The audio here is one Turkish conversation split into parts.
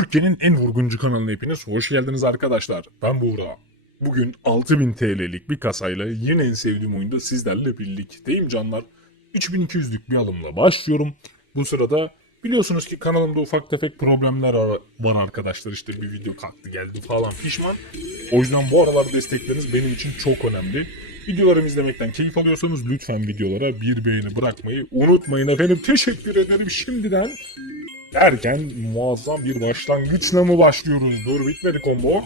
Türkiye'nin en vurguncu kanalına hepiniz hoş geldiniz arkadaşlar. Ben Buğra. Bugün 6000 TL'lik bir kasayla yine en sevdiğim oyunda sizlerle birlikteyim canlar. 3200'lük bir alımla başlıyorum. Bu sırada biliyorsunuz ki kanalımda ufak tefek problemler var arkadaşlar. İşte bir video kalktı geldi falan pişman. O yüzden bu aralar destekleriniz benim için çok önemli. Videolarımı izlemekten keyif alıyorsanız lütfen videolara bir beğeni bırakmayı unutmayın efendim. Teşekkür ederim şimdiden. Derken muazzam bir başlangıçla mı başlıyoruz? Dur bitmedi combo.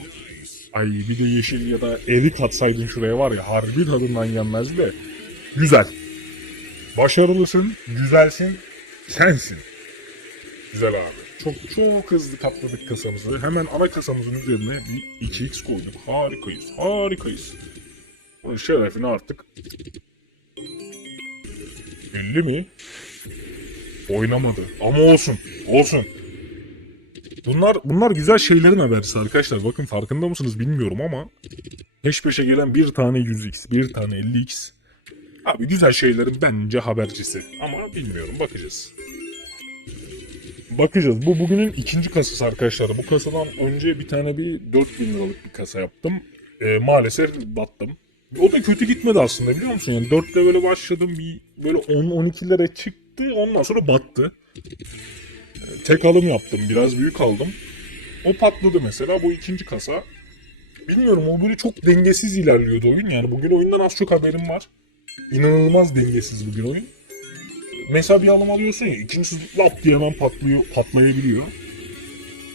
Ay bir de yeşil ya da erik atsaydın şuraya var ya harbi tadından yenmez de. Güzel. Başarılısın, güzelsin, sensin. Güzel abi. Çok çok hızlı katladık kasamızı. Hemen ana kasamızın üzerine bir 2x koyduk. Harikayız, harikayız. Bunun şerefini artık 50 mi? Oynamadı. Ama olsun. Olsun. Bunlar bunlar güzel şeylerin habercisi arkadaşlar. Bakın farkında mısınız bilmiyorum ama peş peşe gelen bir tane 100x, bir tane 50x. Abi güzel şeylerin bence habercisi. Ama bilmiyorum bakacağız. Bakacağız. Bu bugünün ikinci kasası arkadaşlar. Bu kasadan önce bir tane bir 4000 liralık bir kasa yaptım. Ee, maalesef battım. O da kötü gitmedi aslında biliyor musun? Yani 4 levele başladım bir böyle 10-12'lere çıktı ondan sonra battı. Tek alım yaptım biraz büyük aldım. O patladı mesela bu ikinci kasa. Bilmiyorum o böyle çok dengesiz ilerliyordu oyun yani bugün oyundan az çok haberim var. İnanılmaz dengesiz bugün oyun. Mesela bir alım alıyorsun ya ikincisi lap diye hemen patlıyor, patlayabiliyor.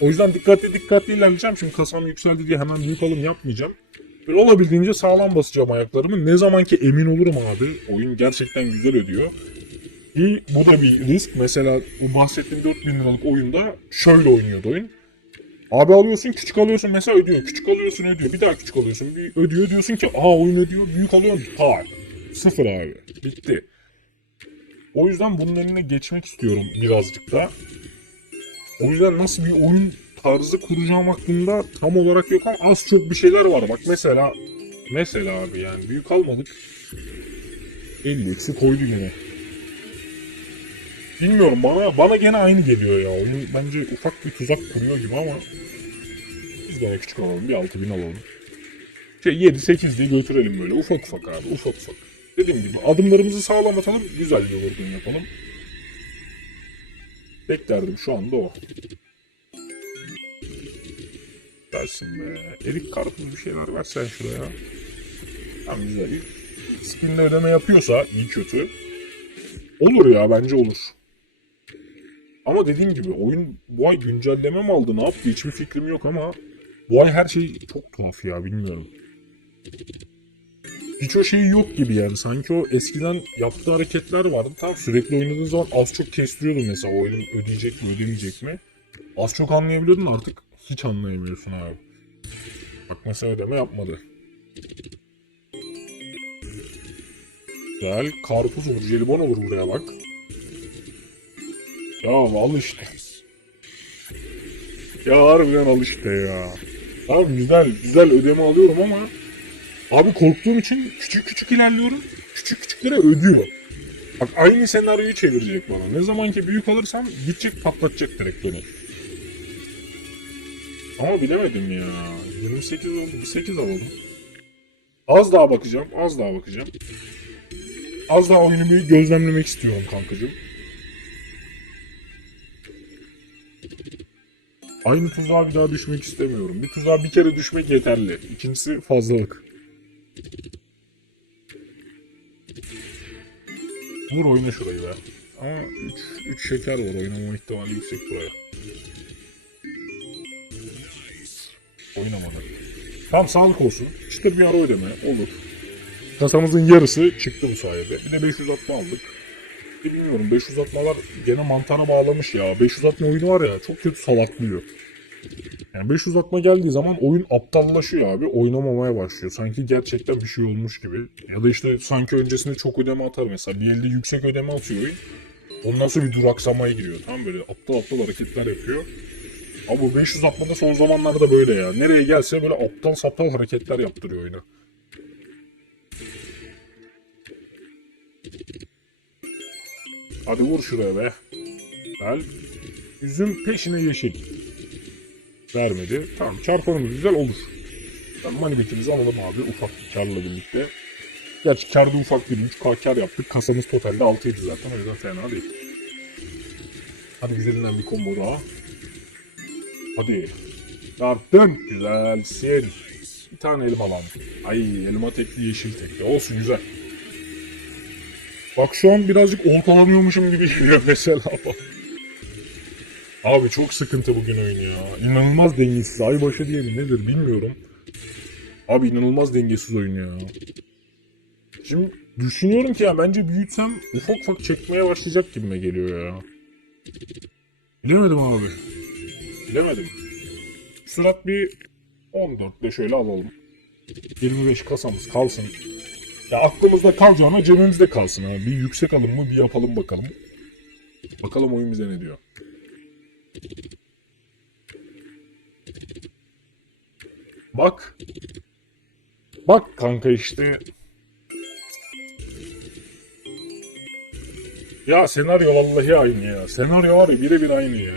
O yüzden dikkatli dikkatli ilerleyeceğim. Şimdi kasam yükseldi diye hemen büyük alım yapmayacağım. Böyle olabildiğince sağlam basacağım ayaklarımı. Ne zaman ki emin olurum abi. Oyun gerçekten güzel ödüyor. Ki bu da bir risk. Mesela bu bahsettiğim 4000 liralık oyunda şöyle oynuyordu oyun. Abi alıyorsun küçük alıyorsun mesela ödüyor. Küçük alıyorsun ödüyor. Bir daha küçük alıyorsun. Bir ödüyor diyorsun ki aa oyun ödüyor. Büyük alıyorsun. Par. Sıfır abi. Bitti. O yüzden bunun önüne geçmek istiyorum birazcık da. O yüzden nasıl bir oyun tarzı kuracağım aklımda tam olarak yok ama az çok bir şeyler var. Bak mesela mesela abi yani büyük almadık. 50 eksi koydu gene. Bilmiyorum bana bana gene aynı geliyor ya. Oyun bence ufak bir tuzak kuruyor gibi ama biz gene küçük alalım. Bir 6000 alalım. Şey 7-8 diye götürelim böyle ufak ufak abi ufak ufak. Dediğim gibi adımlarımızı sağlam atalım güzel bir vurgun yapalım. Beklerdim şu anda o. Dersin be. Erik karpuz bir şeyler versen şuraya. Tam güzel. Spinle ödeme yapıyorsa iyi kötü. Olur ya bence olur. Ama dediğim gibi oyun bu ay güncelleme mi aldı ne yaptı hiçbir fikrim yok ama bu ay her şey çok tuhaf ya bilmiyorum. Hiç o şey yok gibi yani sanki o eskiden yaptığı hareketler vardı tam sürekli oynadığın zaman az çok kestiriyordun mesela oyun ödeyecek mi ödemeyecek mi az çok anlayabiliyordun artık hiç anlayamıyorsun abi. Bak mesela ödeme yapmadı. Güzel karpuz olur jelibon olur buraya bak. Ya al işte. Ya harbiden al işte ya. Abi güzel güzel ödeme alıyorum ama abi korktuğum için küçük küçük ilerliyorum. Küçük küçüklere ödüyor. Bak aynı senaryoyu çevirecek bana. Ne zaman ki büyük alırsam gidecek patlatacak direkt beni. Ama bilemedim ya. 28 oldu. Bir 8 alalım. Az daha bakacağım. Az daha bakacağım. Az daha oyunu bir gözlemlemek istiyorum kankacığım. Aynı tuzağa bir daha düşmek istemiyorum. Bir tuzağa bir kere düşmek yeterli. İkincisi fazlalık. Vur oyna şurayı be. Ama 3 3 şeker var oynamama ihtimali yüksek buraya. Oynamadı. Tam sağlık olsun. İşte bir ara ödeme olur. Kasamızın yarısı çıktı bu sayede. Bir de 560 aldık. Bilmiyorum 560'lar gene mantana bağlamış ya. 560 oyunu var ya çok kötü salaklıyor. Yani 560 geldiği zaman oyun aptallaşıyor abi. Oynamamaya başlıyor. Sanki gerçekten bir şey olmuş gibi. Ya da işte sanki öncesinde çok ödeme atar mesela. Bir elde yüksek ödeme atıyor oyun. Ondan sonra bir duraksamaya giriyor. Tam böyle aptal aptal hareketler yapıyor. Ama bu 560'da son zamanlarda böyle ya. Nereye gelse böyle aptal saptal hareketler yaptırıyor oyuna. Hadi vur şuraya be. Gel. Üzüm peşine yeşil. Vermedi. Tamam çarpanımız güzel olur. Tamam, manibetimizi alalım abi ufak bir karla birlikte. Gerçi karda ufak bir 3K kar yaptık. Kasamız totalde 6'ydı zaten o yüzden fena değil. Hadi güzelinden bir combo daha. Hadi. Çarptım. Güzelsin. Bir tane elma lan. Ay elma tekli yeşil tekli. Olsun güzel. Bak şu an birazcık ortalamıyormuşum gibi geliyor mesela. Abi çok sıkıntı bugün oyun ya. İnanılmaz dengesiz. Aybaşı diye mi nedir bilmiyorum. Abi inanılmaz dengesiz oyun ya. Şimdi düşünüyorum ki ya bence büyütsem ufak ufak çekmeye başlayacak gibime geliyor ya. Bilemedim abi. Bilemedim. Sürat bir 14'le şöyle alalım. 25 kasamız kalsın. Ya aklımızda kalacağına cebimizde kalsın abi. Bir yüksek alım mı bir yapalım bakalım. Bakalım oyun bize ne diyor. Bak. Bak kanka işte. Ya senaryo vallahi aynı ya. Senaryo var ya birebir aynı ya.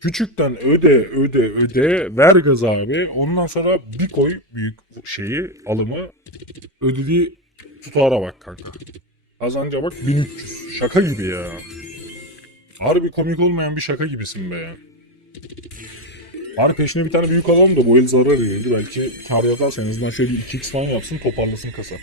Küçükten öde öde öde ver gaz abi. Ondan sonra bir koy büyük şeyi alımı ödediği tutara bak kanka. Kazanca bak 1300. Şaka gibi ya. Harbi komik olmayan bir şaka gibisin be. Harbi peşine bir tane büyük alalım da bu el zarar yiyordu. Belki kar yaparsa en azından şöyle 2x falan yapsın toparlasın kasa.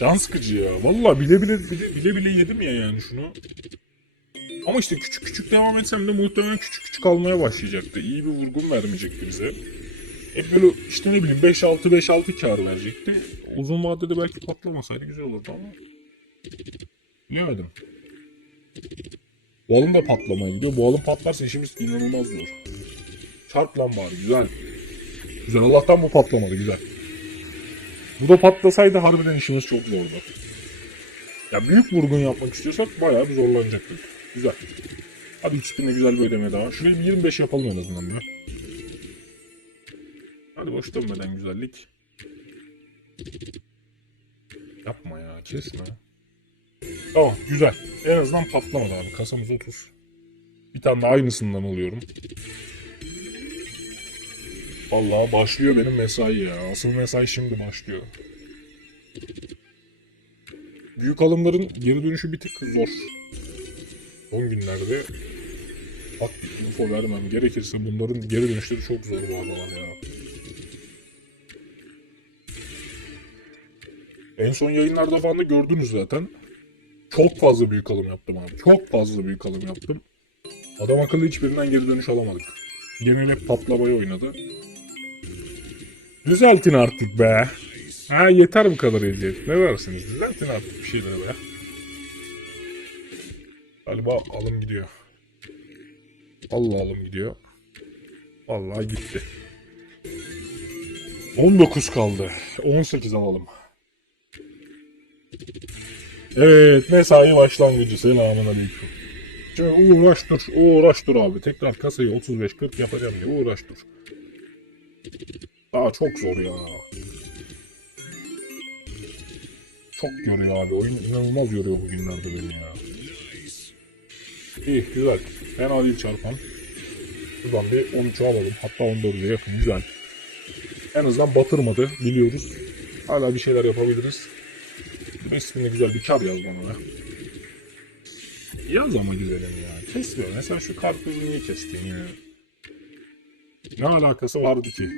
Can sıkıcı ya. Valla bile bile bile, bile bile yedim ya yani şunu. Ama işte küçük küçük devam etsem de muhtemelen küçük küçük almaya başlayacaktı. İyi bir vurgun vermeyecekti bize. Hep böyle işte ne bileyim 5-6 5-6 kar verecekti. Uzun vadede belki patlamasaydı güzel olurdu ama. Bilemedim. Bu alım da patlamaya gidiyor. Bu alım patlarsa işimiz inanılmaz zor. Çarp lan bari güzel. Güzel Allah'tan bu patlamadı güzel. Bu da patlasaydı harbiden işimiz çok zordu. Ya büyük vurgun yapmak istiyorsak bayağı bir zorlanacaktık. Güzel. Hadi üstüne güzel bir ödeme daha. Şurayı bir 25 yapalım en azından be. Boş dönmeden güzellik. Yapma ya kesme. Tamam güzel. En azından patlamadı abi. Kasamız 30. Bir tane daha aynısından alıyorum. Vallahi başlıyor benim mesai ya. Asıl mesai şimdi başlıyor. Büyük alımların geri dönüşü bir tık zor. Son günlerde bak bir info vermem gerekirse bunların geri dönüşleri çok zor bu aralar ya. En son yayınlarda falan da gördünüz zaten. Çok fazla büyük alım yaptım abi. Çok fazla büyük alım yaptım. Adam akıllı hiçbirinden geri dönüş alamadık. Genel hep patlamayı oynadı. Düzeltin artık be. Ha yeter bu kadar eziyet. Ne dersiniz? Düzeltin artık bir şeyleri be. Galiba alım gidiyor. Allah alım gidiyor. Vallahi gitti. 19 kaldı. 18 alalım. Evet mesai başlangıcı. Selamun aleyküm. Şimdi uğraş dur. Uğraş dur abi. Tekrar kasayı 35-40 yapacağım diye uğraş dur. Daha çok zor ya. Çok yoruyor abi. Oyun inanılmaz yoruyor bugünlerde beni ya. İyi güzel. Fena değil çarpan. Buradan bir 13'ü alalım. Hatta 14'e yakın. Güzel. En azından batırmadı. Biliyoruz. Hala bir şeyler yapabiliriz. Resminde güzel bir kar yaz bana. Yaz ama güzelim ya. Kesmiyor. Mesela şu karpuzu niye kestin ya? Ne alakası vardı ki?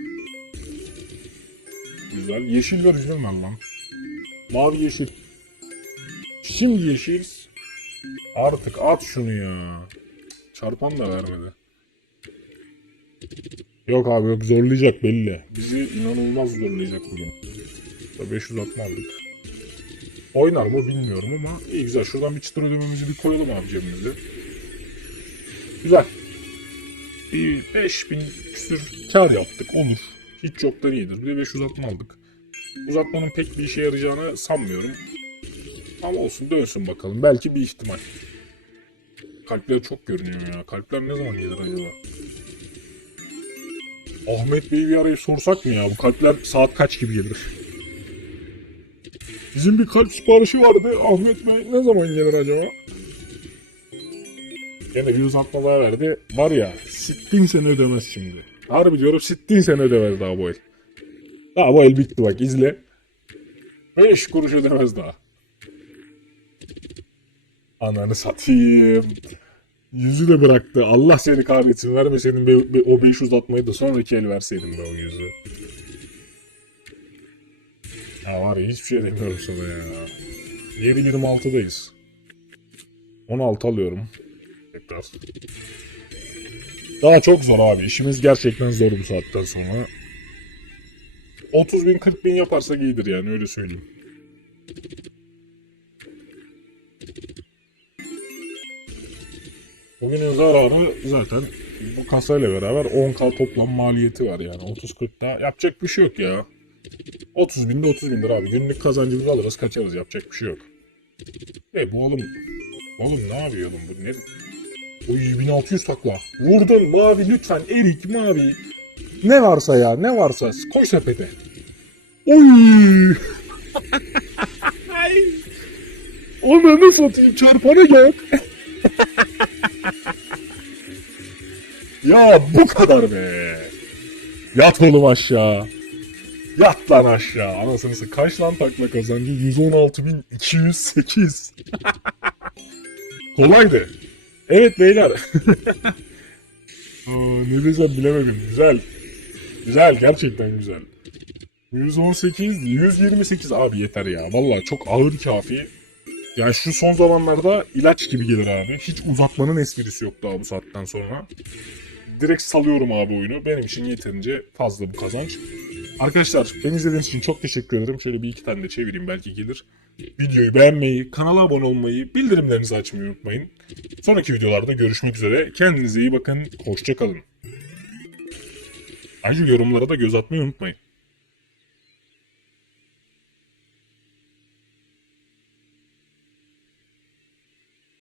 Güzel. Yeşil ver üzülme lan. Mavi yeşil. Şimdi yeşil. Artık at şunu ya. Çarpan da vermedi. Yok abi yok zorlayacak belli. Bizi inanılmaz zorlayacak bugün. 500 atma aldık. Oynar mı bilmiyorum ama iyi güzel. Şuradan bir çıtır ödememizi bir koyalım abi cebimize. Güzel. İyi 5000 küsür kar yaptık olur. Hiç yoktan iyidir. Bir de 500 atma aldık. Uzatmanın pek bir işe yarayacağını sanmıyorum. Ama olsun dönsün bakalım. Belki bir ihtimal. Kalpler çok görünüyor ya. Kalpler ne zaman gelir acaba? Ahmet Bey'i bir arayıp sorsak mı ya? Bu kalpler saat kaç gibi gelir? Bizim bir kalp siparişi vardı. Ahmet Bey ne zaman gelir acaba? Gene uzatma daha verdi. Var ya sittin seni ödemez şimdi. Harbi diyorum sittin seni ödemez daha bu el. Daha bu el bitti bak izle. 5 kuruş ödemez daha. Ananı satayım. Yüzü de bıraktı. Allah seni kahretsin. Vermeseydin be, be- o 5 uzatmayı da sonraki el verseydin be o yüzü. Ya var ya hiçbir şey demiyorum sana ya. 7.26'dayız. 16 alıyorum. Tekrar. Daha çok zor abi. İşimiz gerçekten zor bu saatten sonra. 30 bin 40 bin yaparsak iyidir yani öyle söyleyeyim. Bugünün zararı zaten bu kasayla beraber 10k toplam maliyeti var yani 30-40'da yapacak bir şey yok ya. 30 bin de 30 bin lira abi günlük kazancımızı alırız kaçarız yapacak bir şey yok. E bu oğlum oğlum ne yapıyor oğlum bu ne? Uy 1600 takla. Vurdun mavi lütfen erik mavi. Ne varsa ya ne varsa koy sepete. Oy. Ananı satayım çarpanı yok. ya bu kadar be. Yat oğlum aşağı. Yat lan aşağı. Anasını satayım. Kaç lan takla kazancı? 116.208. Kolaydı. Evet beyler. Aa, ne desem bilemedim. Güzel. Güzel. Gerçekten güzel. 118, 128 abi yeter ya. Vallahi çok ağır kafi. Yani şu son zamanlarda ilaç gibi gelir abi. Hiç uzatmanın esprisi yok daha bu saatten sonra. Direkt salıyorum abi oyunu. Benim için yeterince fazla bu kazanç. Arkadaşlar beni izlediğiniz için çok teşekkür ederim. Şöyle bir iki tane de çevireyim belki gelir. Videoyu beğenmeyi, kanala abone olmayı, bildirimlerinizi açmayı unutmayın. Sonraki videolarda görüşmek üzere. Kendinize iyi bakın. Hoşçakalın. Ayrıca yorumlara da göz atmayı unutmayın.